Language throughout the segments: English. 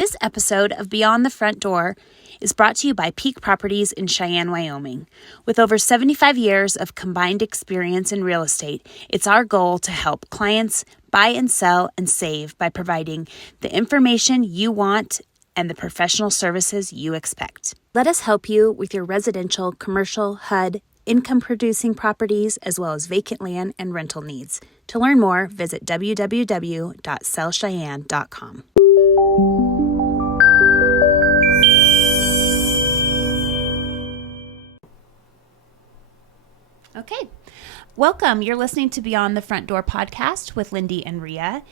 This episode of Beyond the Front Door is brought to you by Peak Properties in Cheyenne, Wyoming. With over 75 years of combined experience in real estate, it's our goal to help clients buy and sell and save by providing the information you want and the professional services you expect. Let us help you with your residential, commercial, HUD, income-producing properties, as well as vacant land and rental needs. To learn more, visit www.sellcheyenne.com. Okay, welcome. You're listening to Beyond the Front Door podcast with Lindee and Rhea,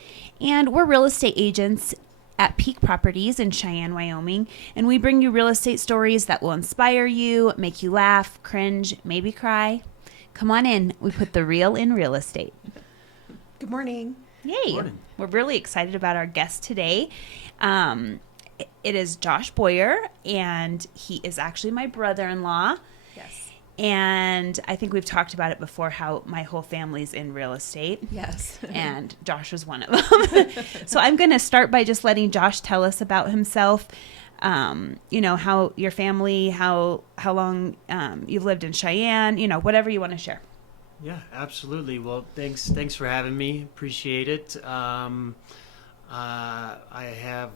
and we're real estate agents at Peak Properties in Cheyenne, Wyoming, and we bring you real estate stories that will inspire you, make you laugh, cringe, maybe cry. Come on in. We put the real in real estate. Good morning. Yay. Good morning. We're really excited about our guest today. It is Josh Boyer, and he is actually my brother-in-law. Yes. And I think we've talked about it before, how my whole family's in real estate. Yes. And Josh was one of them. So I'm going to start by just letting Josh tell us about himself. How your family, how long you've lived in Cheyenne, whatever you want to share. Yeah, absolutely. Well, thanks for having me. Appreciate it. I have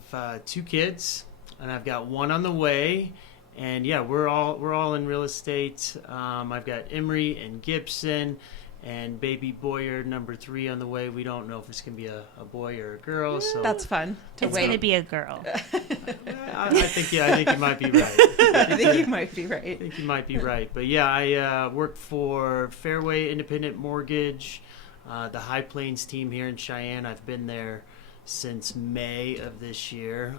2 kids, and I've got one on the way. And yeah, we're all in real estate. I've got Emery and Gibson, and baby Boyer number 3 on the way. We don't know if it's gonna be a boy or a girl. So That's fun. It's going to be a girl. I think you might be right. I think you might be right. I think you might be right. But yeah, I work for Fairway Independent Mortgage, the High Plains team here in Cheyenne. I've been there since May of this year.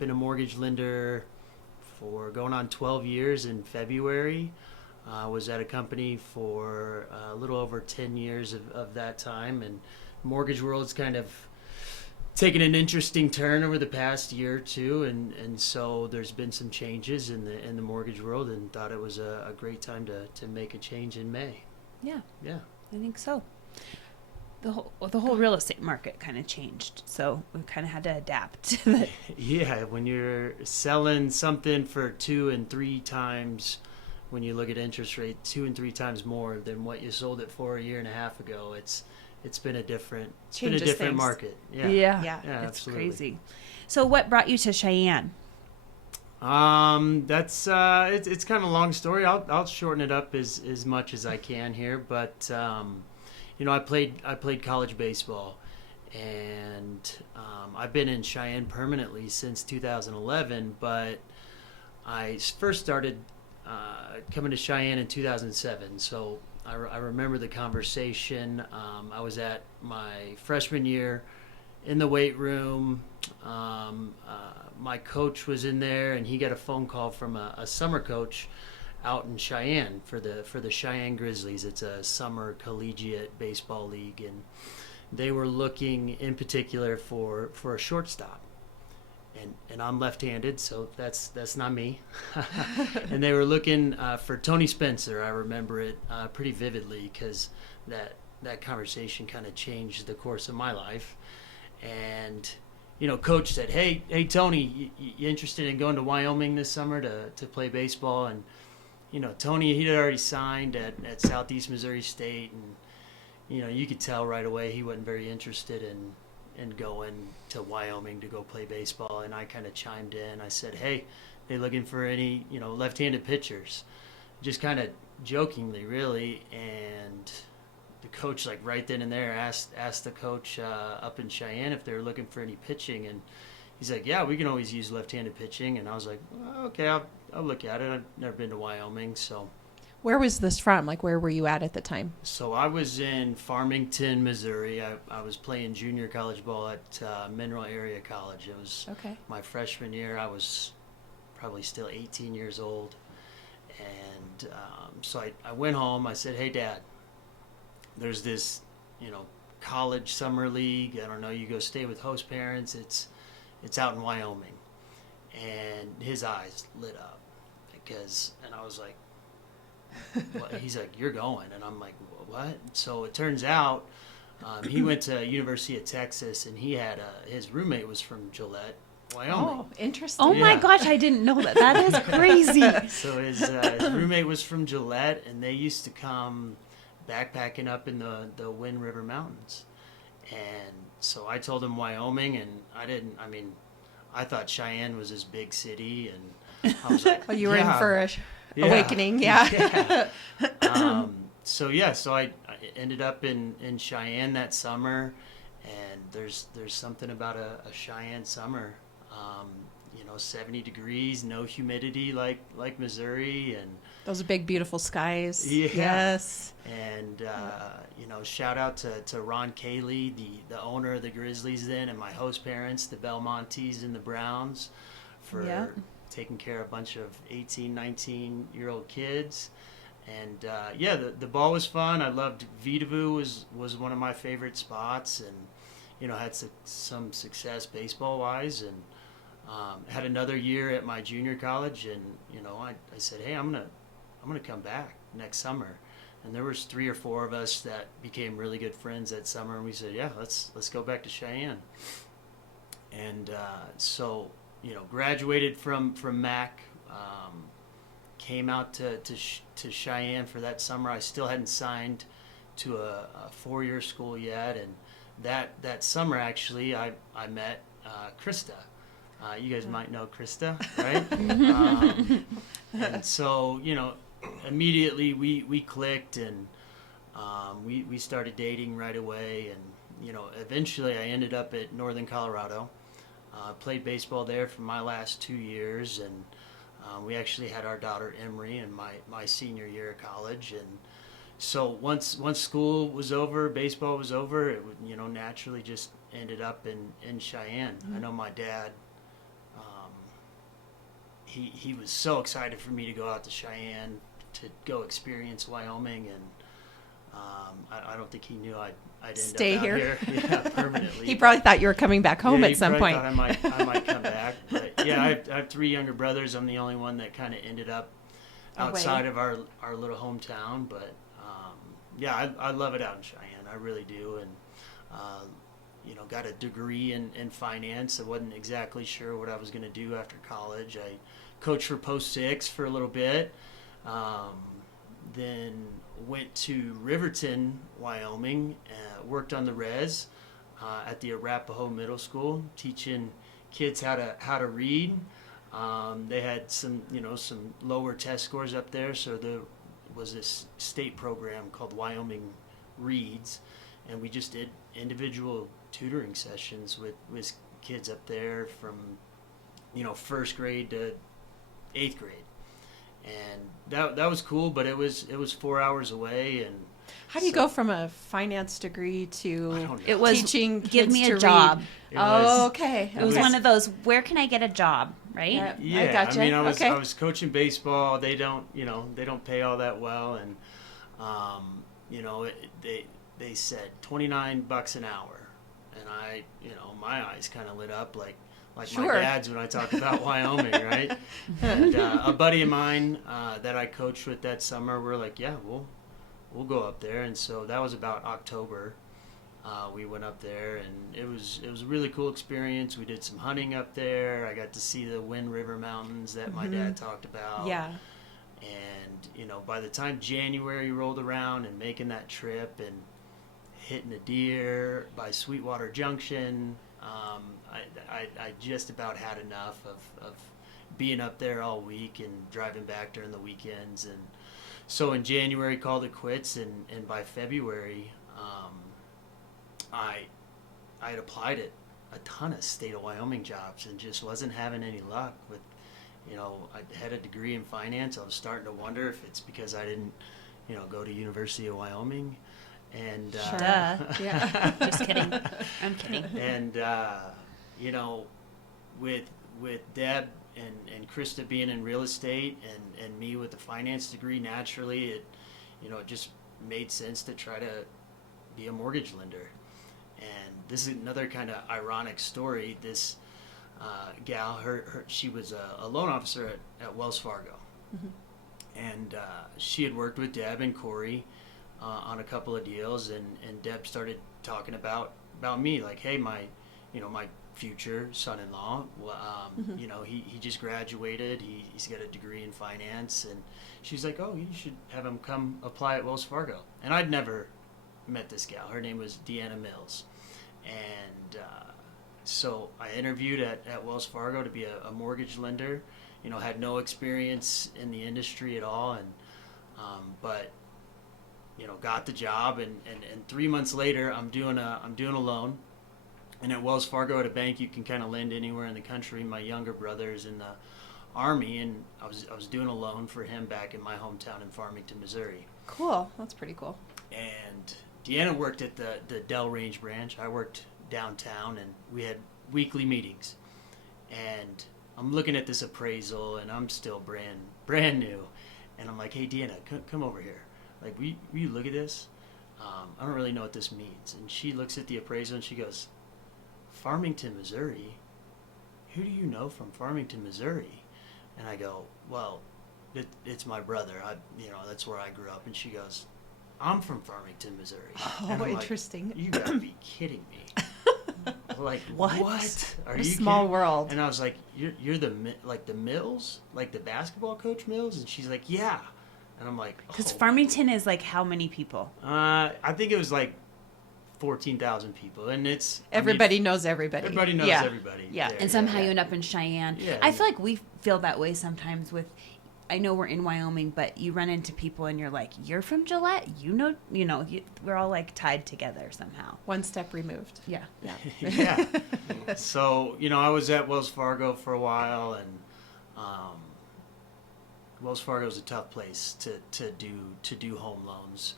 Been a mortgage lender for going on 12 years in February. Was at a company for a little over 10 years of that time, and mortgage world's kind of taken an interesting turn over the past year or two, and so there's been some changes in the mortgage world, and thought it was a great time to make a change in May. Yeah, Yeah. I think so. The whole real estate market kind of changed, so we kind of had to adapt. Yeah, when you're selling something for 2 and 3 times, when you look at interest rate, 2 and 3 times more than what you sold it for a year and a half ago, it's been a different Changes market. Yeah, Yeah, it's absolutely crazy. So, what brought you to Cheyenne? That's it's kind of a long story. I'll shorten it up as much as I can here, but I played college baseball, and I've been in Cheyenne permanently since 2011. But I first started coming to Cheyenne in 2007. So I remember the conversation. I was at my freshman year in the weight room. My coach was in there, and he got a phone call from a summer coach out in Cheyenne for the Cheyenne Grizzlies. It's a summer collegiate baseball league, and they were looking in particular for a shortstop. And I'm left-handed, so that's not me. And they were looking for Tony Spencer. I remember it pretty vividly, because that conversation kind of changed the course of my life. And coach said, hey Tony, you interested in going to Wyoming this summer to play baseball? And Tony, he'd already signed at Southeast Missouri State, and you could tell right away he wasn't very interested in going to Wyoming to go play baseball. And I kind of chimed in. I said, hey, they looking for any left-handed pitchers? Just kind of jokingly, really. And the coach, like right then and there, asked the coach up in Cheyenne if they were looking for any pitching, and he's like, yeah, we can always use left-handed pitching. And I was like, well, okay, I'll look at it. I've never been to Wyoming, so. Where was this from? Like, where were you at the time? So I was in Farmington, Missouri. I was playing junior college ball at Mineral Area College. It was my freshman year. I was probably still 18 years old. And so I went home. I said, hey, Dad, there's this, college summer league. I don't know, you go stay with host parents. It's out in Wyoming. And his eyes lit up, and I was like, what? He's like, you're going. And I'm like, what? So it turns out he went to University of Texas, and he had his roommate was from Gillette, Wyoming. Oh, interesting. Oh my Yeah. gosh, I didn't know that. That is crazy. So his roommate was from Gillette, and they used to come backpacking up in the Wind River Mountains. And so I told him Wyoming, and I thought Cheyenne was this big city, and I was like, Oh, you were yeah, in for a yeah, awakening. Yeah. So I ended up in Cheyenne that summer, and there's something about a Cheyenne summer. 70 degrees, no humidity like Missouri, and Those big, beautiful skies. Yeah. Yes. and shout out to Ron Cayley, the owner of the Grizzlies then, and my host parents, the Belmontes and the Browns, for Yeah. taking care of a bunch of 18, 19-year-old kids. And the ball was fun. I loved Vitavu was one of my favorite spots, and had some success baseball wise, and had another year at my junior college, and I said, hey, I'm gonna come back next summer. And there was 3 or 4 of us that became really good friends that summer, and we said, yeah, let's go back to Cheyenne. And so graduated from Mac, came out to Cheyenne for that summer. I still hadn't signed to a 4-year school yet, and that summer actually I met Krista. You guys might know Krista, right? And so immediately we clicked, and we started dating right away, and eventually I ended up at Northern Colorado. Played baseball there for my last 2 years, and we actually had our daughter Emery in my senior year of college. And so once school was over, baseball was over, it naturally just ended up in Cheyenne. I know my dad, he was so excited for me to go out to Cheyenne to go experience Wyoming, and I don't think he knew I'd end Stay up out here. Yeah, permanently. He probably thought you were coming back home at some point. Thought I might come back, but yeah, I have 3 younger brothers. I'm the only one that kind of ended up outside of our little hometown, but I love it out in Cheyenne. I really do, and got a degree in finance. I wasn't exactly sure what I was going to do after college. I coached for Post 6 for a little bit, then went to Riverton, Wyoming, worked on the res at the Arapahoe Middle School, teaching kids how to read. They had some lower test scores up there, so there was this state program called Wyoming Reads, and we just did individual tutoring sessions with kids up there from first grade to 8th grade, and that was cool. But it was 4 hours away, and How do you go from a finance degree I to don't know. It was teaching give kids me to a job. read? It was- Oh, okay. It was Okay. one of those, where can I get a job, right? Yeah. Yeah, I gotcha. mean, I Okay. was coaching baseball. They don't pay all that well, and they said $29 an hour, and my eyes kind of lit up like Sure. my dad's when I talk about Wyoming, right? And a buddy of mine that I coached with that summer, we're like, yeah, we'll go up there, and so that was about October. We went up there, and it was a really cool experience. We did some hunting up there. I got to see the Wind River Mountains that my dad talked about. Yeah. And by the time January rolled around and making that trip and hitting a deer by Sweetwater Junction, I just about had enough of being up there all week and driving back during the weekends. And so in January called it quits, and by February I had applied at a ton of state of Wyoming jobs and just wasn't having any luck with, I had a degree in finance. I was starting to wonder if it's because I didn't, go to University of Wyoming. And Sure. Duh. Yeah. Just kidding. I'm kidding. and with Deb and Krista being in real estate and me with a finance degree, naturally it just made sense to try to be a mortgage lender. And this is another kind of ironic story. This gal, she was a loan officer at Wells Fargo, and she had worked with Deb and Corey on a couple of deals, and Deb started talking about me, like, hey, my future son-in-law. You know, he just graduated. He's got a degree in finance, and she's like, oh, you should have him come apply at Wells Fargo. And I'd never met this gal. Her name was Deanna Mills, and so I interviewed at Wells Fargo to be a mortgage lender. You know, had no experience in the industry at all, and but you know, got the job, and 3 months later, I'm doing a loan. And at Wells Fargo, at a bank, you can kind of lend anywhere in the country. My younger brother's in the Army, and I was doing a loan for him back in my hometown in Farmington, Missouri. Cool. That's pretty cool. And Deanna worked at the Dell Range branch. I worked downtown, and we had weekly meetings. And I'm looking at this appraisal, and I'm still brand new. And I'm like, hey, Deanna, come over here. Like, will you look at this? I don't really know what this means. And she looks at the appraisal, and she goes, Farmington, Missouri? Who do you know from Farmington, Missouri? And I go, well, it's my brother. That's where I grew up. And she goes, I'm from Farmington, Missouri. Oh, interesting. Like, you gotta be kidding me. Like, what? Are you small kidding? world. And I was like, you're the Mills, like the basketball coach Mills? And she's like, yeah. And I'm like, because Farmington is like how many people? I think it was like 14,000 people, and it's everybody knows everybody. Everybody knows everybody. Yeah, there. And somehow you end up in Cheyenne. Yeah. I feel like we feel that way sometimes with. I know we're in Wyoming, but you run into people and you're like, you're from Gillette? We're all like tied together somehow. One step removed. Yeah. Yeah. Yeah. So, I was at Wells Fargo for a while, and Wells Fargo is a tough place to do home loans.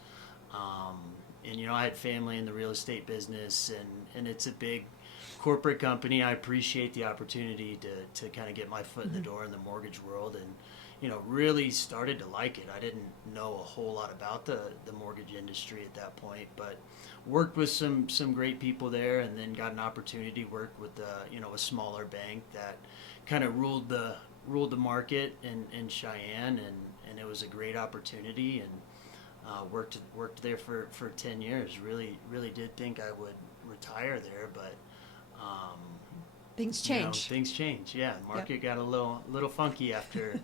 And, I had family in the real estate business, and it's a big corporate company. I appreciate the opportunity to kind of get my foot in the door in the mortgage world, and, really started to like it. I didn't know a whole lot about the mortgage industry at that point, but worked with some great people there, and then got an opportunity to work with a smaller bank that kind of ruled the market in Cheyenne, and it was a great opportunity, and worked there for 10 years. Really did think I would retire there, but things change. Things change. Yeah, the market got a little funky after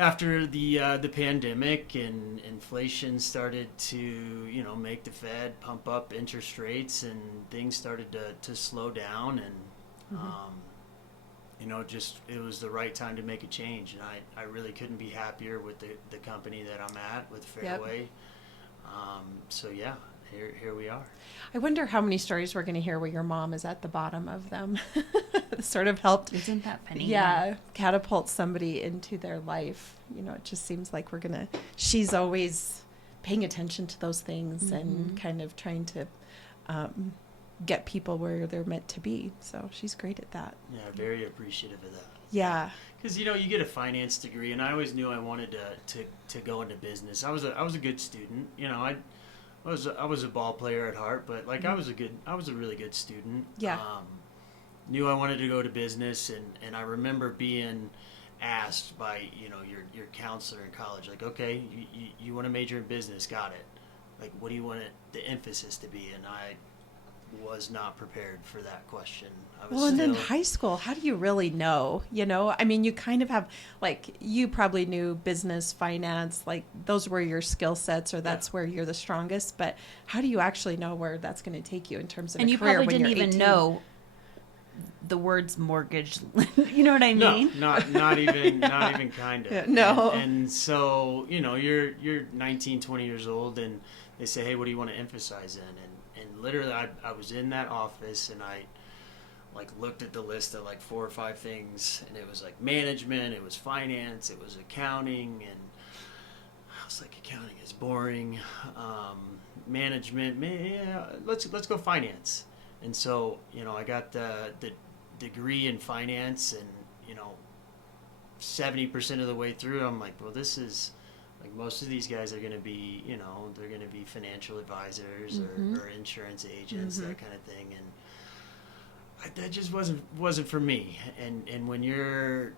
after the pandemic, and inflation started to make the Fed pump up interest rates, and things started to slow down, and just it was the right time to make a change, and I really couldn't be happier with the company that I'm at with Fairway. So yeah, here we are. I wonder how many stories we're going to hear where your mom is at the bottom of them. Sort of helped. Isn't that funny? Yeah, catapult somebody into their life. It just seems like she's always paying attention to those things and kind of trying to get people where they're meant to be. So she's great at that. Yeah, very appreciative of that. Yeah. Because you get a finance degree, and I always knew I wanted to go into business. I was a good student. I was a ball player at heart, but I was a really good student. Yeah. Knew I wanted to go to business, and I remember being asked by your counselor in college, like, okay, you want to major in business, got it. Like, what do you want the emphasis to be? And I was not prepared for that question. And then high school, how do you really know? I mean, you kind of have, you probably knew business, finance, those were your skill sets, or that's where you're the strongest. But how do you actually know where that's going to take you in terms of a career? And you probably didn't even know the words mortgage. You know what I mean? No, not even kind of. No. And so, you're 19, 20 years old, and they say, hey, what do you want to emphasize in? And literally, I was in that office, and I looked at the list of 4 or 5 things, and it was management, it was finance, it was accounting, and I was like, accounting is boring. Management, yeah, let's go finance. And so, I got the degree in finance, and 70% of the way through, I'm like, well, this is most of these guys are going to be, they're going to be financial advisors or insurance agents, that kind of thing. And that just wasn't for me. And when you're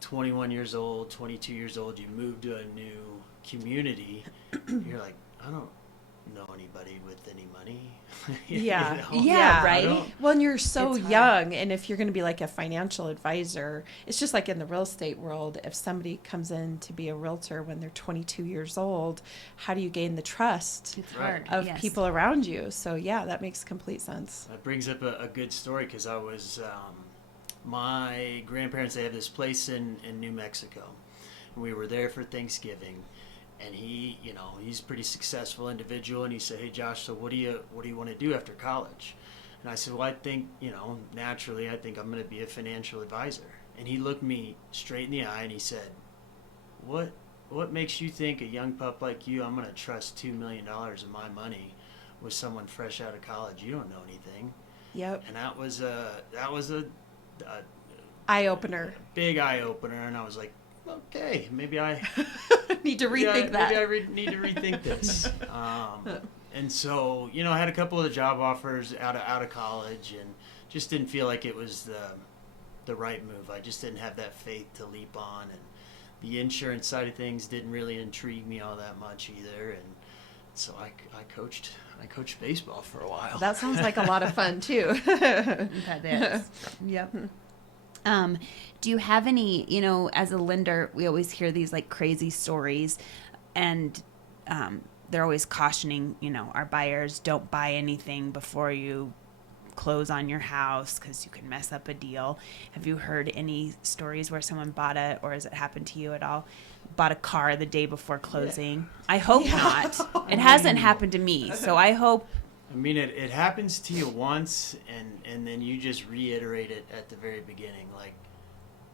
21 years old, 22 years old, you move to a new community, you're like, know anybody with any money. Yeah. You know? Yeah, I right? don't- Well, and you're so It's hard. young, and if you're going to be like a financial advisor, it's just like in the real estate world. If somebody comes in to be a realtor when they're 22 years old, how do you gain the trust It's Right. hard. of yes. people around you? So yeah, that makes complete sense. That brings up a good story because I was, my grandparents, they have this place in New Mexico. And we were there for Thanksgiving. And he, you know, he's a pretty successful individual. And he said, "Hey, Josh, so what do you want to do after college?" And I said, "Well, I think, you know, naturally, I think I'm going to be a financial advisor." And he looked me straight in the eye and he said, What makes you think a young pup like you, I'm going to trust $2 million of my money with someone fresh out of college? You don't know anything." Yep. And that was a Eye opener. big eye opener. And I was like, okay, maybe I Need to rethink that. Maybe I need to rethink this. And so, you know, I had a couple of job offers out of college, and just didn't feel like it was the right move. I just didn't have that faith to leap on, and the insurance side of things didn't really intrigue me all that much either. And so I coached baseball for a while. That sounds like a lot of fun too. That is. Yep. Do you have any, you know, as a lender, we always hear these like crazy stories, and they're always cautioning, you know, our buyers, don't buy anything before you close on your house because you can mess up a deal. Have you heard any stories where someone or has it happened to you at all, bought a car the day before closing? Yeah. I hope not. It hasn't happened to me, so I hope. I mean, it happens to you once, and then you just reiterate it at the very beginning. Like,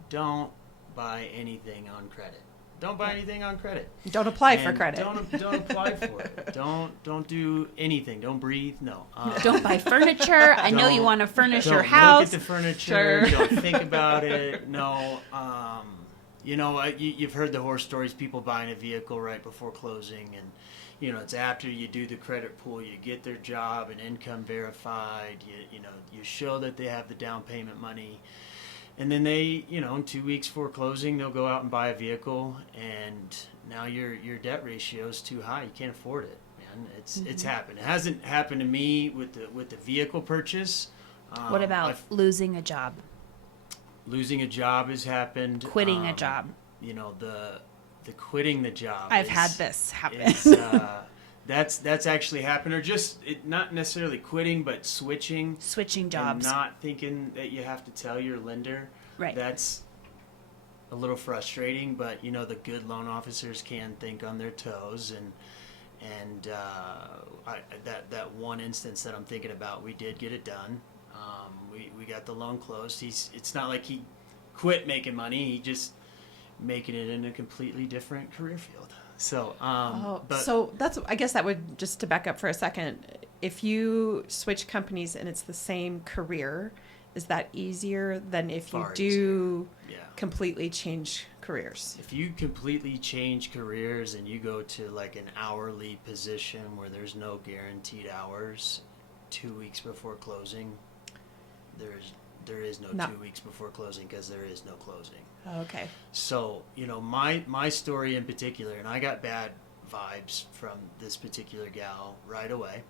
don't buy anything on credit. Don't buy anything on credit. Don't apply for credit. Don't apply for it. Don't do anything. Don't breathe. No. Don't buy furniture. I know you want to furnish your Don't house. look at the furniture. Sure. Don't think about it. No. You know, you've heard the horror stories. People buying a vehicle right before closing, and you know, it's after you do the credit pull, you get their job and income verified. You know, you show that they have the down payment money. And then they, you know, in 2 weeks before closing, they'll go out and buy a vehicle, and now your debt ratio is too high. You can't afford it, man. It's happened. It hasn't happened to me with the vehicle purchase. What about losing a job? Losing a job has happened. Quitting a job. You know, the quitting the job. I've had this happen. That's actually happened, or just not necessarily quitting, but switching jobs, and not thinking that you have to tell your lender. Right. That's a little frustrating, but you know, the good loan officers can think on their toes, and that one instance that I'm thinking about, we did get it done. We got the loan closed. It's not like he quit making money. He just making it in a completely different career field. So, so that's, I guess that would, just to back up for a second, if you switch companies and it's the same career, is that easier than if you do completely change careers? If you completely change careers and you go to like an hourly position where there's no guaranteed hours, 2 weeks before closing, there is no 2 weeks before closing, because there is no closing. Okay. So, you know, my story in particular, and I got bad vibes from this particular gal right away.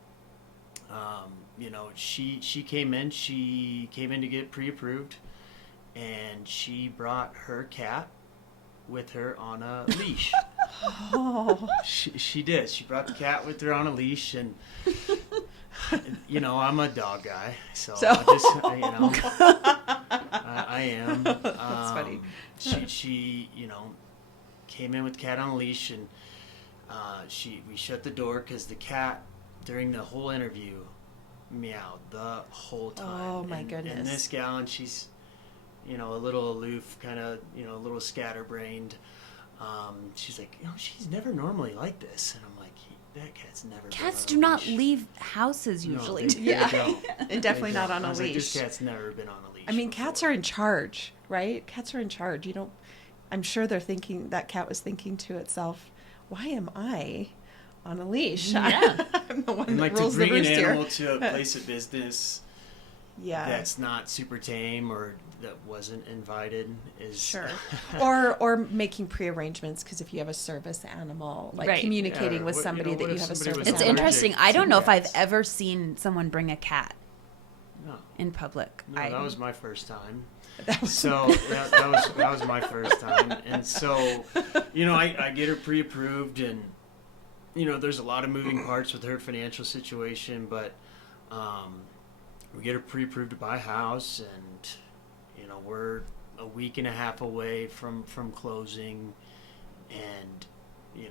You know, she came in to get pre-approved, and she brought her cat with her on a leash. Oh. She did. She brought the cat with her on a leash, and you know, I'm a dog guy, so I just, you know, I am. That's funny. She, you know, came in with the cat on a leash, and we shut the door because the cat, during the whole interview, meowed the whole time. Oh my goodness. And this gal, and she's, you know, a little aloof, kind of, you know, a little scatterbrained. She's like, you know, she's never normally like this, and I'm like, that cat's never. Cats do not leave houses usually. No, they don't. And definitely not on I a was leash. like, this cat's never been on a leash. I mean, before. cats are in charge, right? Cats are in charge. You don't. I'm sure they're thinking, that cat was thinking to itself, "Why am I on a leash? Yeah. I'm the one And that like, rules to the bring an roost here." animal to a place of business Yeah. that's not super tame, or that wasn't invited is Sure. or making prearrangements, because if you have a service animal, like Right. communicating Yeah, with what- somebody what that you if have a somebody service was It's animal. allergic interesting. I to don't know if I've cats? ever seen someone bring a cat No, in public. no, I, that was my first time. That was- So that was my first time, and so I get her pre-approved, and there's a lot of moving parts with her financial situation, but we get her pre-approved to buy a house, and we're a week and a half away from closing, and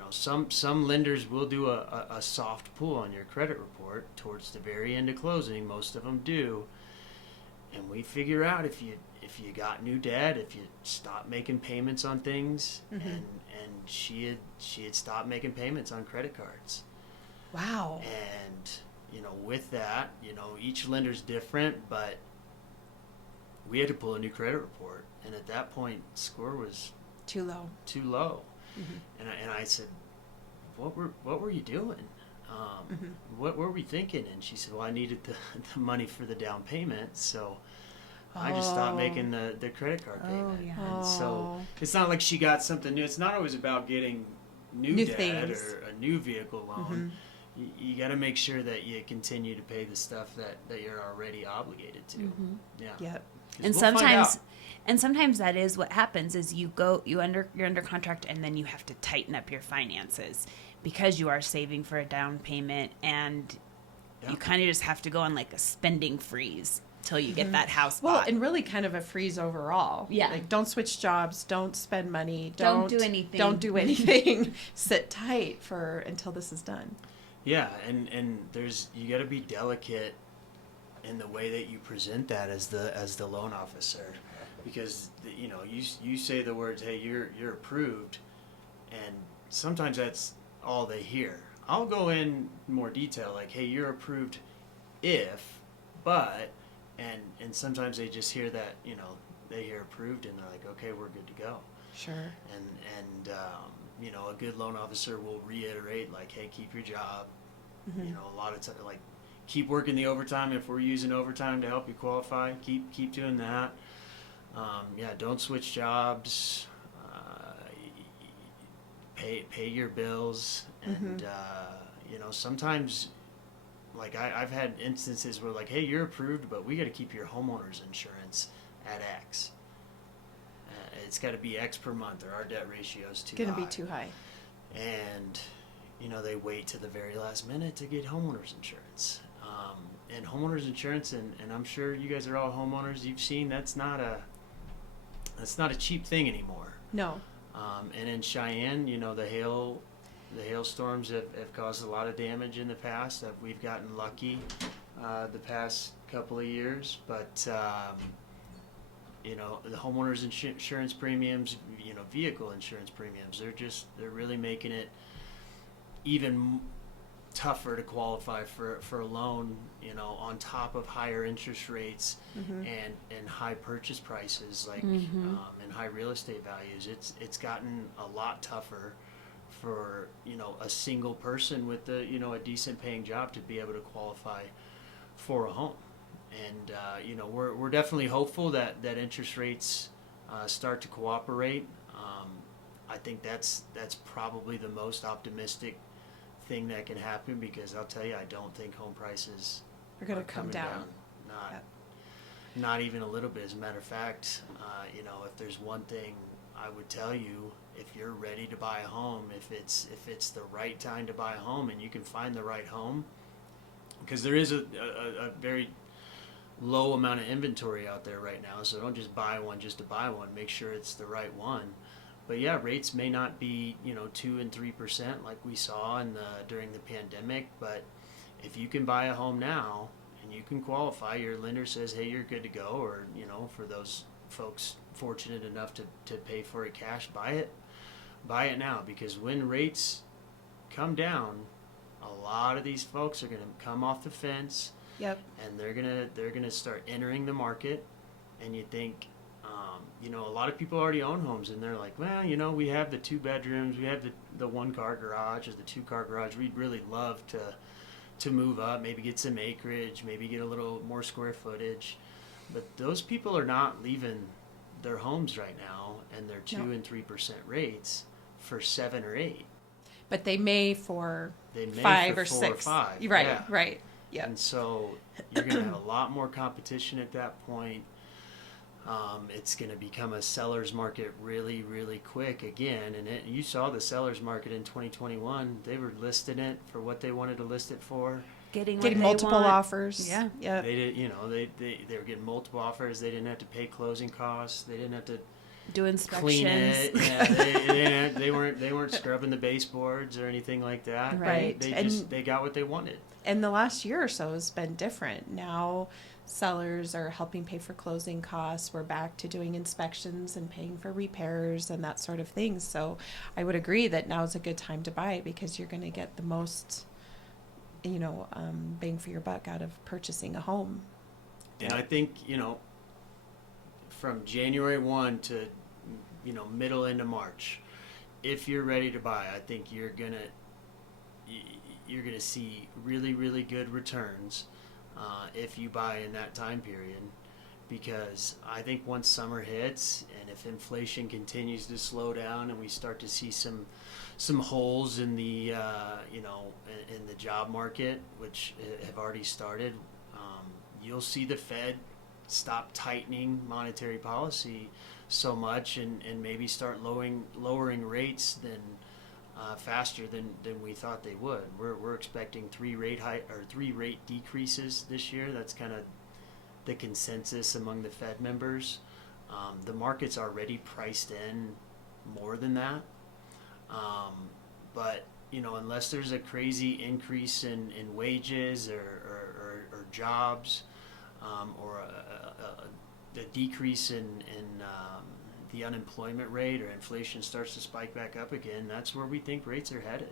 some lenders will do a soft pull on your credit report towards the very end of closing. Most of them do, and we figure out if you got new debt, if you stopped making payments on things, Mm-hmm. and she had stopped making payments on credit cards. Wow. And with that, each lender's different, but we had to pull a new credit report, and at that point score was Too low. too low. Mm-hmm. And I said, what were you doing? Mm-hmm. What were we thinking? And she said, well, I needed the money for the down payment, so I just stopped making the credit card payment. yeah. And so it's not like she got something new. It's not always about getting new debt things. or a new vehicle loan. Mm-hmm. You got to make sure that you continue to pay the stuff that you're already obligated to. Mm-hmm. Yeah. Yep. 'Cause And we'll find sometimes out. and sometimes that is what happens is you're under contract, and then you have to tighten up your finances because you are saving for a down payment, and Yeah. you kind of just have to go on like a spending freeze till you get that house Well, bought. and really kind of a freeze overall. Yeah. Like, don't switch jobs, don't spend money, Don't do anything. Don't do anything. Sit tight until this is done. Yeah, and you got to be delicate in the way that you present that as the loan officer, because you say the words, hey, you're approved, and sometimes that's all they hear. I'll go in more detail, like, hey, you're approved if, but, and sometimes they just hear that, they hear approved, and they're like, okay, we're good to go. Sure. And a good loan officer will reiterate, like, hey, keep your job. Mm-hmm. A lot of time, like, keep working the overtime. If we're using overtime to help you qualify, keep doing that. Don't switch jobs. Pay your bills, and sometimes, like, I've had instances where, like, hey, you're approved, but we got to keep your homeowner's insurance at X. It's got to be X per month, or our debt ratio is too high. Gonna be too high. And they wait to the very last minute to get homeowners insurance. And homeowners insurance, and I'm sure you guys are all homeowners, you've seen that's not a cheap thing anymore. No. And in Cheyenne, the hailstorms have caused a lot of damage in the past. We've gotten lucky the past couple of years, but the homeowners insurance premiums, vehicle insurance premiums, they're really making it even tougher to qualify for a loan, on top of higher interest rates, Mm-hmm. and high purchase prices, like, Mhm. and high real estate values. It's gotten a lot tougher for a single person with a decent paying job to be able to qualify for a home. And we're definitely hopeful that interest rates start to cooperate. I think that's probably the most optimistic thing that can happen, because I'll tell you, I don't think home prices We're gonna are come coming down. Not even a little bit. As a matter of fact, if there's one thing I would tell you, if you're ready to buy a home, if it's the right time to buy a home, and you can find the right home, because there is a very low amount of inventory out there right now, so don't just buy one just to buy one. Make sure it's the right one. But yeah, rates may not be 2% and 3% like we saw during the pandemic, but if you can buy a home now and you can qualify, your lender says, hey, you're good to go, or for those folks fortunate enough to pay for it cash, buy it now, because when rates come down, a lot of these folks are going to come off the fence. Yep. And they're gonna start entering the market, and you think, a lot of people already own homes, and they're like, well, we have the 2 bedrooms, we have the 1-car garage or the 2-car garage. We'd really love to move up, maybe get some acreage, maybe get a little more square footage. but those people are not leaving their homes right now, and they're 2 No. and 3% rates for 7 or 8. But they may for They may 5 for or 4 6. or 5. Right, Yeah. right. Yeah. And so you're going to have a lot more competition at that point. It's going to become a seller's market really, really quick again. And you saw the seller's market in 2021. They were listing it for what they wanted to list it for. Getting Multiple offers. Yeah. Yeah. They did, they were getting multiple offers. They didn't have to pay closing costs. They didn't have to Do inspections. clean it. Yeah, they weren't scrubbing the baseboards or anything like that. Right. They got what they wanted. And the last year or so has been different. Now sellers are helping pay for closing costs. We're back to doing inspections and paying for repairs and that sort of thing. So I would agree that now is a good time to buy because you're going to get the most, bang for your buck out of purchasing a home. And I think, from January 1 to, middle into March, if you're ready to buy, I think you're going to see really, really good returns if you buy in that time period, because I think once summer hits and if inflation continues to slow down and we start to see some holes in the in the job market, which have already started, you'll see the Fed stop tightening monetary policy so much and maybe start lowering rates than faster than we thought they would. We're expecting 3 rate decreases this year. That's kind of the consensus among the Fed members. The market's already priced in more than that. But unless there's a crazy increase in wages or jobs, or a decrease in the unemployment rate, or inflation starts to spike back up again, that's where we think rates are headed.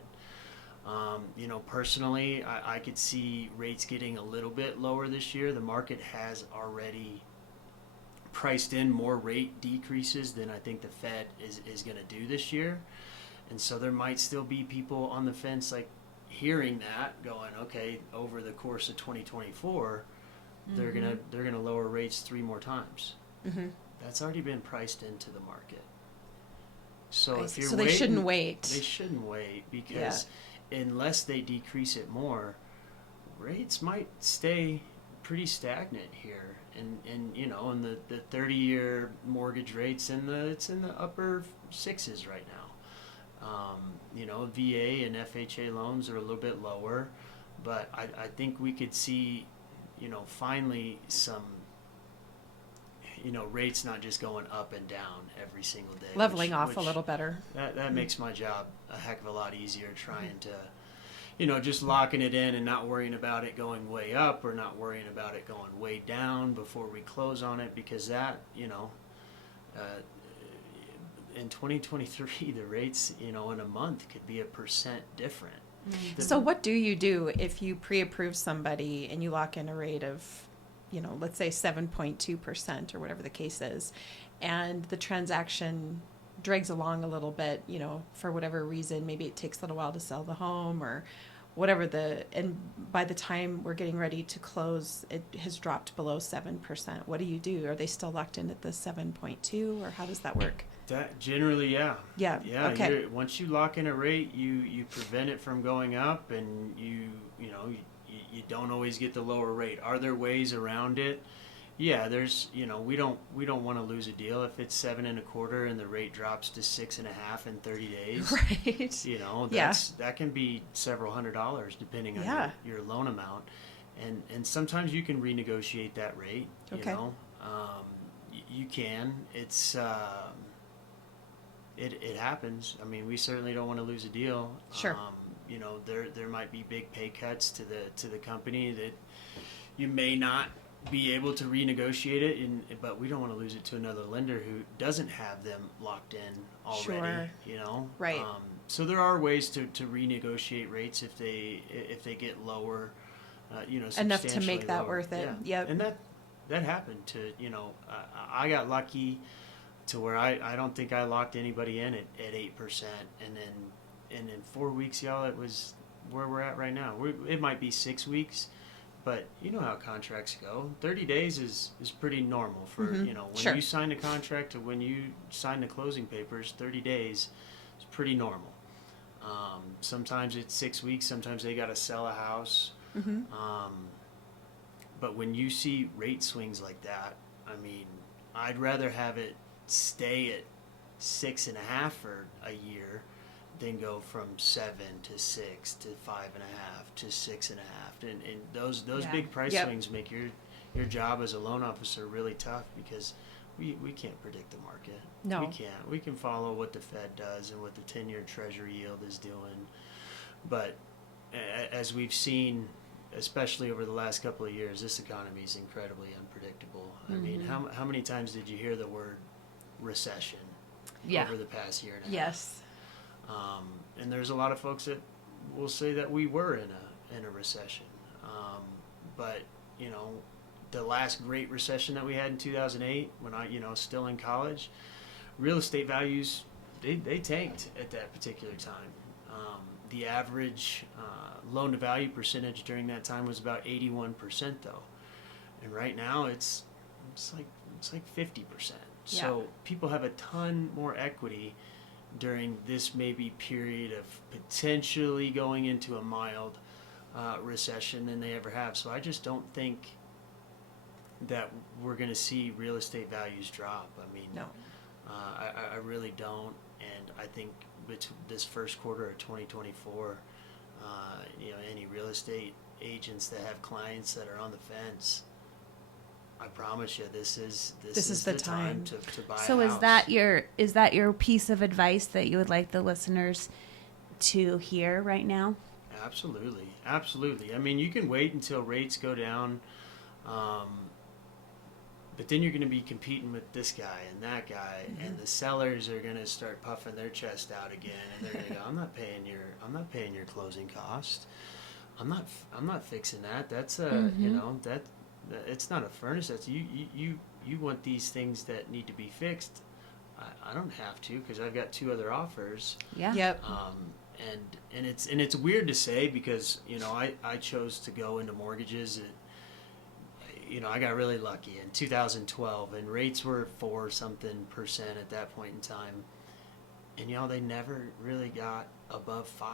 Personally, I could see rates getting a little bit lower this year. The market has already priced in more rate decreases than I think the Fed is going to do this year. And so there might still be people on the fence, like hearing that, going, okay, over the course of 2024, they're gonna lower rates 3 more times. Mm-hmm. That's already been priced into the market. So if you're they shouldn't wait. They shouldn't wait, because unless they decrease it more, rates might stay pretty stagnant here. And the 30-year mortgage rates it's in the upper 6s right now. VA and FHA loans are a little bit lower, but I think we could see, finally some, rates not just going up and down every single day. Leveling off a little better. That makes my job a heck of a lot easier, trying to, just locking it in and not worrying about it going way up or not worrying about it going way down before we close on it, because that, in 2023, the rates, in a month could be 1% different. Mm-hmm. So what do you do if you pre-approve somebody and you lock in a rate of, let's say 7.2% or whatever the case is, and the transaction drags along a little bit, for whatever reason, maybe it takes a little while to sell the home or whatever, and by the time we're getting ready to close, it has dropped below 7%. What do you do? Are they still locked in at the 7.2, or how does that work? That generally, yeah. Okay. Once you lock in a rate, you prevent it from going up, and you don't always get the lower rate. Are there ways around it? Yeah, there's, we don't want to lose a deal if it's 7.25 and the rate drops to 6.5 in 30 days. Right. That can be several $100s depending on your loan amount, and sometimes you can renegotiate that rate. Okay. You can. It's it happens. I mean, we certainly don't want to lose a deal. Sure. There might be big pay cuts to the company that you may not be able to renegotiate it, but we don't want to lose it to another lender who doesn't have them locked in already. Sure. Right. So there are ways to renegotiate rates if they get lower. Enough to make that lower. worth it. Yeah. Yep. And that happened to I got lucky to where I don't think I locked anybody in at 8%, and in 4 weeks, y'all, it was where we're at right now. It might be 6 weeks, but you know how contracts go. 30 days is pretty normal for, you know, when Sure. you sign a contract to when you sign the closing papers, 30 days is pretty normal. Sometimes it's 6 weeks, sometimes they got to sell a house. But when you see rate swings like that, I mean, I'd rather have it stay at 6.5 for a year than go from 7 to 6 to 5.5 to 6.5. And those Yeah. big price Yep. swings make your job as a loan officer really tough, because we can't predict the market. No. We can't. We can follow what the Fed does and what the 10-year Treasury yield is doing. But as we've seen, especially over the last couple of years, this economy is incredibly unpredictable. I mean, how many times did you hear the word recession Yeah. over the past year and a half? Yes. And there's a lot of folks that will say that we were in a recession. But you know, the last great recession that we had in 2008, when I, you know, still in college, real estate values they tanked at that particular time. The average loan to value percentage during that time was about 81% though, and right now it's like 50%. So people have a ton more equity during this maybe period of potentially going into a mild recession than they ever have. So I just don't think that we're going to see real estate values drop. I mean, No. I really don't. And I think this first quarter of 2024, you know, any real estate agents that have clients that are on the fence, I promise you, this is the time to buy So a house. is that your piece of advice that you would like the listeners to hear right now? Absolutely. I mean, you can wait until rates go down, but then you're going to be competing with this guy and that guy, and the sellers are going to start puffing their chest out again, and they're going to go, I'm not paying your closing cost. I'm not fixing that. That's you know, that it's not a furnace. That's you want these things that need to be fixed. I don't have to, because I've got 2 other offers. Yeah. Yep. And it's weird to say, because you know I chose to go into mortgages. You know, I got really lucky in 2012, and rates were 4% at that point in time, and you know, they never really got above 5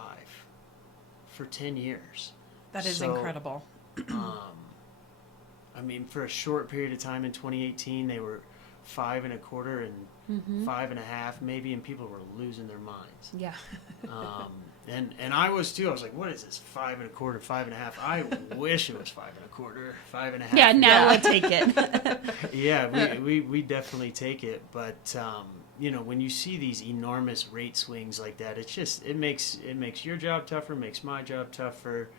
for 10 years. That is So, incredible. I mean, for a short period of time in 2018, they were 5.25 and 5.5 maybe, and people were losing their minds. Yeah. And I was too. I was like, what is this? 5.25, 5.5. I wish it was 5.25, 5.5. Yeah, now we'll take it. Yeah, we definitely take it. But you know, when you see these enormous rate swings like that, it's just it makes your job tougher, makes my job tougher.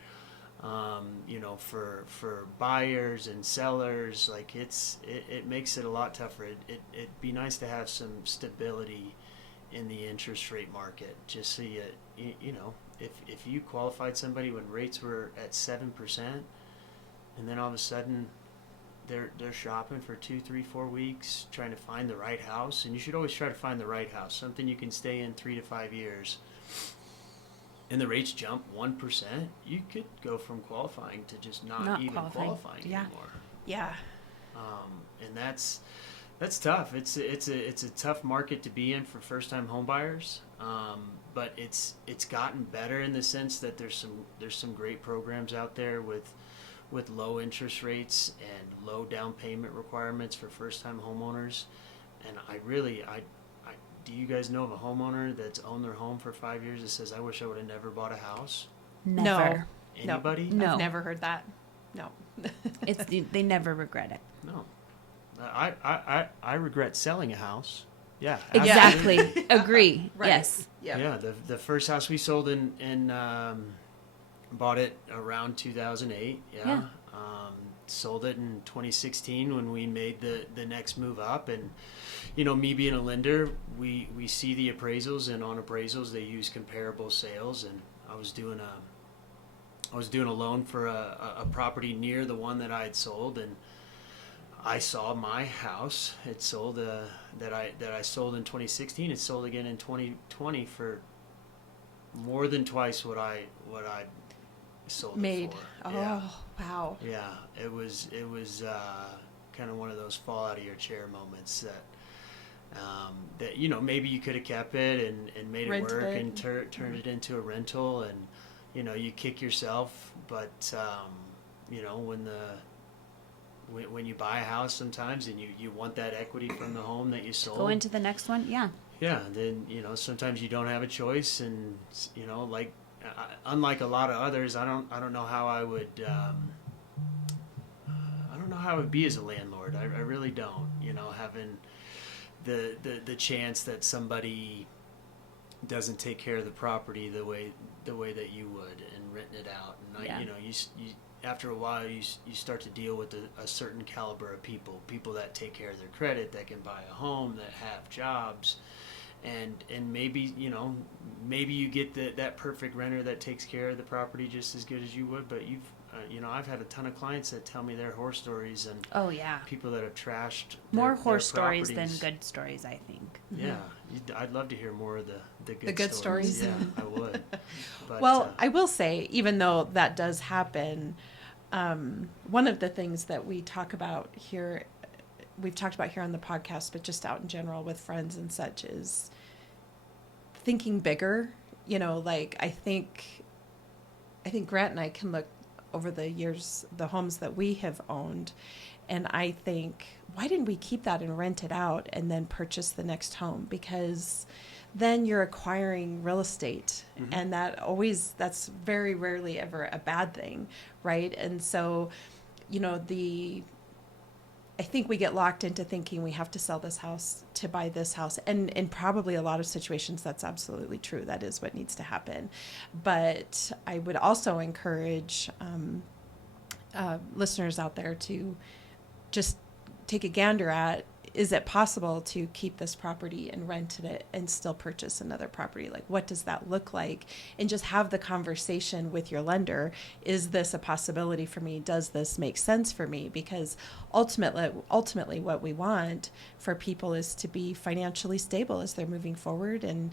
You know, for buyers and sellers, like it makes it a lot tougher. It'd be nice to have some stability in the interest rate market, just so you know, if you qualified somebody when rates were at 7%, and then all of a sudden they're shopping for 2, 3, 4 weeks trying to find the right house, and you should always try to find the right house, something you can stay in 3 to 5 years, and the rates jump 1%, you could go from qualifying to just not even qualifying Yeah. anymore. Yeah. And that's tough. It's a tough market to be in for first-time home buyers. But it's gotten better in the sense that there's some great programs out there with low interest rates and low down payment requirements for first-time homeowners. And I do you guys know of a homeowner that's owned their home for 5 years that says, I wish I would have never bought a house? Never. Anybody? No. I've never heard that. No. They never regret it. No. I regret selling a house. Yeah. Exactly. absolutely. Agree. Right. Yes. Yeah. Yeah, the first house we sold in bought it around 2008. Yeah. Sold it in 2016 when we made the next move up, and you know, me being a lender, we see the appraisals, and on appraisals they use comparable sales, and I was doing a loan for a property near the one that I had sold, and I saw my house. It sold that I sold in 2016. It sold again in 2020 for more than twice what I sold Made. it for. Oh, Yeah. wow. Yeah, it was kind of one of those fall out of your chair moments that maybe you could have kept it and made it Rented work it. and turned it into a rental, and you kick yourself, but when you buy a house sometimes and you want that equity from the home that you sold, Go into the next one. Yeah. yeah, then sometimes you don't have a choice, and like unlike a lot of others, I don't know how I would I don't know how I would be as a landlord. I really don't. Having the chance that somebody doesn't take care of the property the way that you would, and renting it out, and Yeah. you after a while you start to deal with a certain caliber of people that take care of their credit, that can buy a home, that have jobs, and maybe maybe you get that perfect renter that takes care of the property just as good as you would, but I've had a ton of clients that tell me their horror stories, and Oh, yeah. people that have trashed More their horror stories than properties. good stories, I think. Yeah, I'd love to hear more of the good, The good stories. Yeah, I would. But, Well, I will say, even though that does happen, one of the things that we talk about here, we've talked about here on the podcast, but just out in general with friends and such, is thinking bigger. Like I think Grant and I can look over the years, the homes that we have owned, and I think, why didn't we keep that and rent it out and then purchase the next home? Because then you're acquiring real estate, Mhm. and that's very rarely ever a bad thing, right? And so, I think we get locked into thinking we have to sell this house to buy this house. And in probably a lot of situations, that's absolutely true. That is what needs to happen. But I would also encourage listeners out there to just take a gander at, is it possible to keep this property and rent it and still purchase another property? Like, what does that look like? And just have the conversation with your lender. Is this a possibility for me? Does this make sense for me? Because ultimately what we want for people is to be financially stable as they're moving forward and,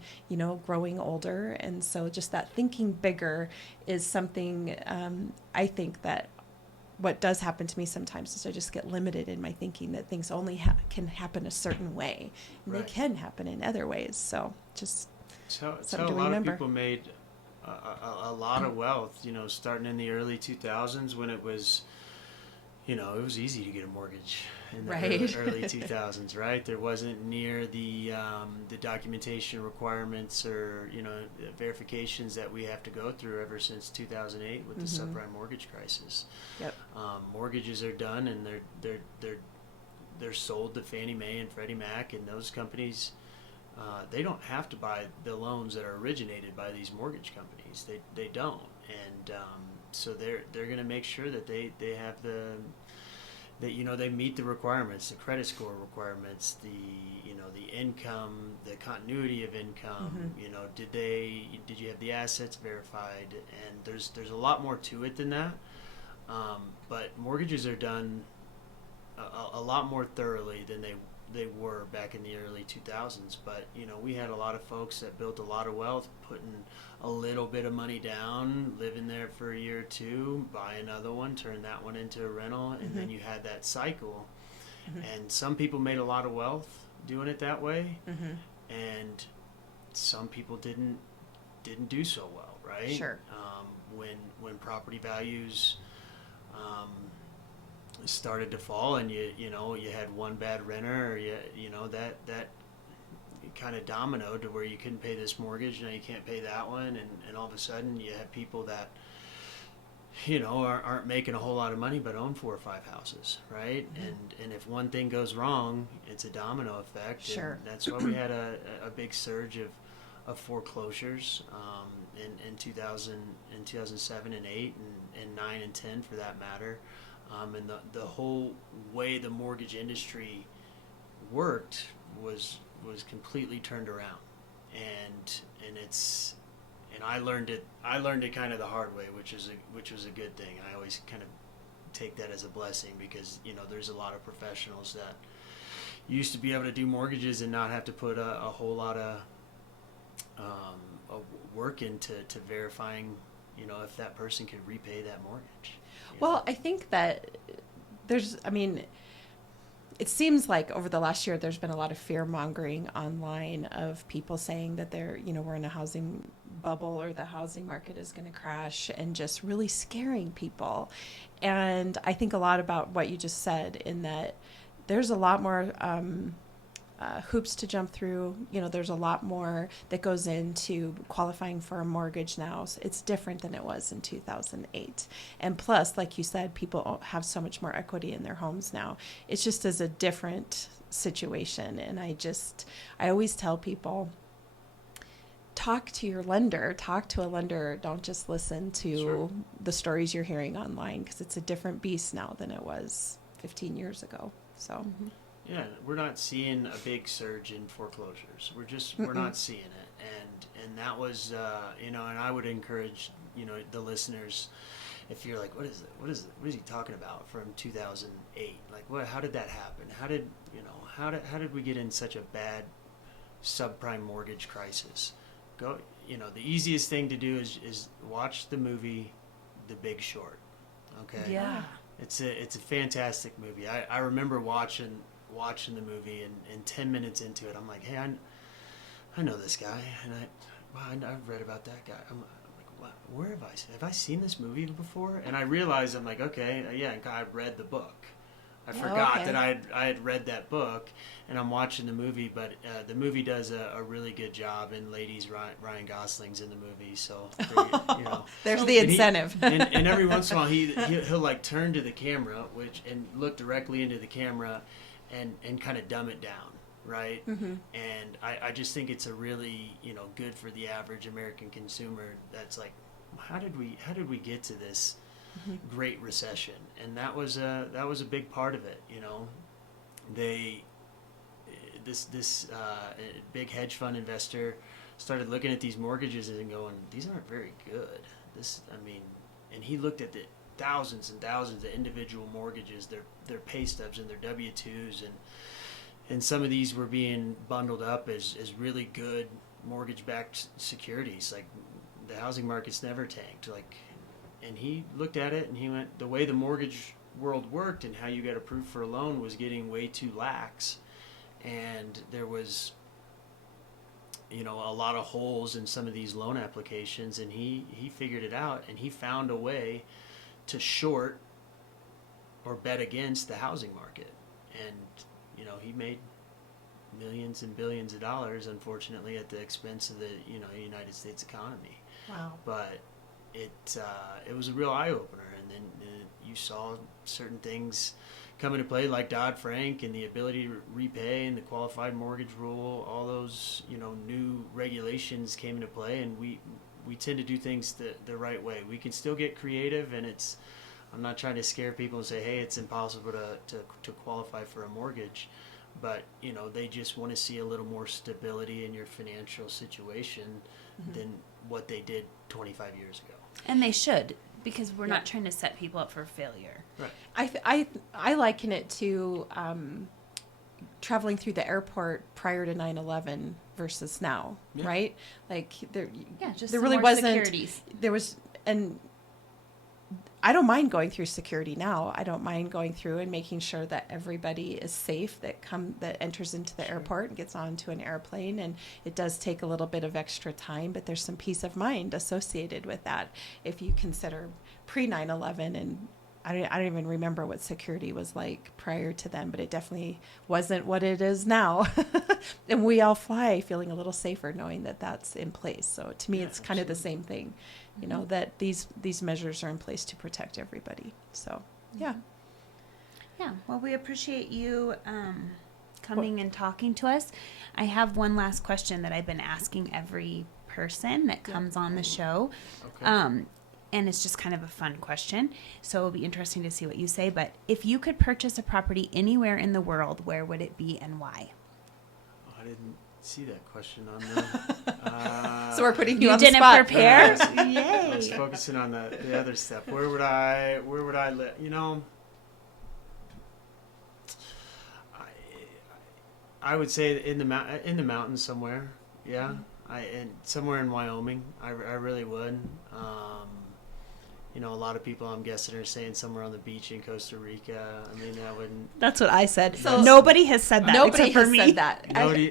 growing older. And so just that thinking bigger is something I think that what does happen to me sometimes is I just get limited in my thinking that things only can happen a certain way, and Right. they can happen in other ways. So just So something a to lot remember. of people made a lot of wealth, starting in the early 2000s, when it was, it was easy to get a mortgage in the Right. early 2000s, right? There wasn't near the documentation requirements or, the verifications that we have to go through ever since 2008 with the Mhm. subprime mortgage crisis. Yep. Mortgages are done, and they're sold to Fannie Mae and Freddie Mac, and those companies. They don't have to buy the loans that are originated by these mortgage companies. They don't, and so they're going to make sure that they have they meet the requirements, the credit score requirements, the income, the continuity of income. Mhm. Did you have the assets verified? And there's a lot more to it than that. But mortgages are done a lot more thoroughly than they were back in the early 2000s. But we had a lot of folks that built a lot of wealth, putting a little bit of money down, living there for a year or two, buy another one, turn that one into a rental, and then you had that cycle. And some people made a lot of wealth doing it that way, and some people didn't do so well, right? Sure. When property values started to fall, and you had one bad renter, or that kind of dominoed to where you couldn't pay this mortgage, now you can't pay that one, and all of a sudden you have people that aren't making a whole lot of money but own 4 or 5 houses, right? And if one thing goes wrong, it's a domino effect. Sure. And that's why we had a big surge of foreclosures in 2007 and 8 and 9 and 10 for that matter. And the whole way the mortgage industry worked was completely turned around, and I learned it kind of the hard way, which was a good thing. I always kind of take that as a blessing, because there's a lot of professionals that used to be able to do mortgages and not have to put a whole lot of work into verifying if that person could repay that mortgage. Well, I think that it seems like over the last year, there's been a lot of fear mongering online of people saying that we're in a housing bubble or the housing market is going to crash, and just really scaring people. And I think a lot about what you just said, in that there's a lot more hoops to jump through. There's a lot more that goes into qualifying for a mortgage now. So it's different than it was in 2008. And plus, like you said, people have so much more equity in their homes now. It's just as a different situation. And I always tell people, talk to your lender, talk to a lender. Don't just listen to the stories you're hearing online, because it's a different beast now than it was 15 years ago. So. Yeah, we're not seeing a big surge in foreclosures. We're not seeing it, and that was and I would encourage the listeners, if you're like, what is he talking about from 2008? Like, how did that happen? How did we get in such a bad subprime mortgage crisis? The easiest thing to do is watch the movie The Big Short. Okay. Yeah. It's a fantastic movie. I remember watching the movie, and 10 minutes into it, I'm like, hey, I know this guy, and I've read about that guy. I'm like, where have I seen this movie before? And I realized, I'm like, okay, yeah, I read the book. I forgot that I had read that book, and I'm watching the movie, but the movie does a really good job, and ladies, Ryan Gosling's in the movie, so there's the incentive. And every once in a while he'll like turn to the camera, and look directly into the camera, and kind of dumb it down, right? Mm-hmm. And I just think it's a really good for the average American consumer. That's like, how did we get to this Great Recession? And that was a big part of it. This big hedge fund investor started looking at these mortgages and going, these aren't very good. And he looked at the thousands and thousands of individual mortgages, their pay stubs and their W-2s, and some of these were being bundled up as really good mortgage-backed securities. Like, the housing market's never tanked. And he looked at it and he went, the way the mortgage world worked and how you got approved for a loan was getting way too lax, and there was a lot of holes in some of these loan applications, and he figured it out, and he found a way to short or bet against the housing market. And he made millions and billions of dollars, unfortunately, at the expense of the United States economy. Wow. But it was a real eye-opener, and then you saw certain things come into play, like Dodd-Frank and the ability to repay and the qualified mortgage rule. All those new regulations came into play, and we tend to do things the right way. We can still get creative, and I'm not trying to scare people and say, hey, it's impossible to qualify for a mortgage, but they just want to see a little more stability in your financial situation than what they did 25 years ago. And they should, because we're not trying to set people up for failure. Right. I liken it to traveling through the airport prior to 9/11 versus now, right? Like there really wasn't securities. There was, and I don't mind going through security now. I don't mind going through and making sure that everybody is safe that enters into the airport and gets onto an airplane. And it does take a little bit of extra time, but there's some peace of mind associated with that. If you consider pre 9/11, and I don't even remember what security was like prior to then, but it definitely wasn't what it is now. And we all fly feeling a little safer knowing that that's in place. So to me, it's kind of the same thing, that these measures are in place to protect everybody. So, yeah. Yeah. Well, we appreciate you coming and talking to us. I have one last question that I've been asking every person that comes on the show. Okay. And it's just kind of a fun question, so it'll be interesting to see what you say. But if you could purchase a property anywhere in the world, where would it be and why? Oh, I didn't see that question on there. So we're putting you on didn't the spot. prepare? Yay! Yay! I was focusing on the other stuff. Where would I live? I would say in the mountains somewhere. Yeah, and somewhere in Wyoming. I really would. a lot of people, I'm guessing, are saying somewhere on the beach in Costa Rica. I mean, that wouldn't. That's what I said. So- Nobody has said that Nobody except for has me. said that.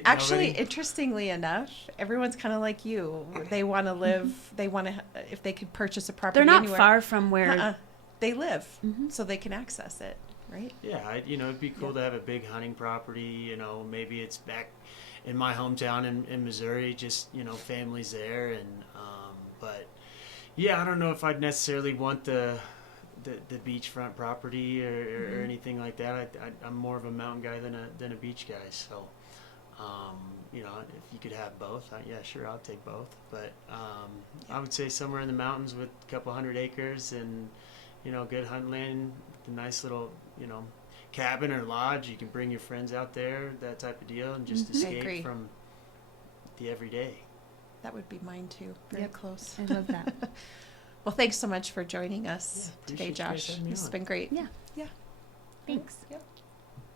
Actually, Nobody? interestingly enough, everyone's kind of like you. They want to live. They want to. If they could purchase a property, They're not anywhere, far from where. they live, so they can access it, right? Yeah, it'd be cool to have a big hunting property. Maybe it's back in my hometown in Missouri. Just families there, and but yeah, I don't know if I'd necessarily want the beachfront property or anything like that. I'm more of a mountain guy than a beach guy. So, if you could have both, yeah, sure, I'll take both. But I would say somewhere in the mountains with a couple 100 acres and good hunt land, a nice little cabin or lodge. You can bring your friends out there, that type of deal, and just escape from the everyday. That would be mine too. Very close. I love that. Well, thanks so much for joining us today, appreciate you guys Josh. having me This has on. been great. Yeah. Yeah. Thanks. Yep.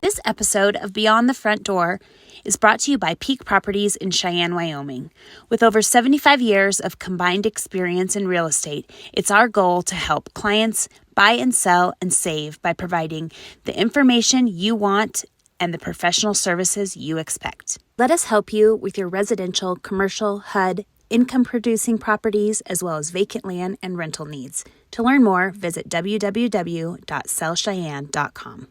This episode of Beyond the Front Door is brought to you by Peak Properties in Cheyenne, Wyoming. With over 75 years of combined experience in real estate, it's our goal to help clients buy and sell and save by providing the information you want and the professional services you expect. Let us help you with your residential, commercial, HUD, income-producing properties, as well as vacant land and rental needs. To learn more, visit www.sellcheyenne.com.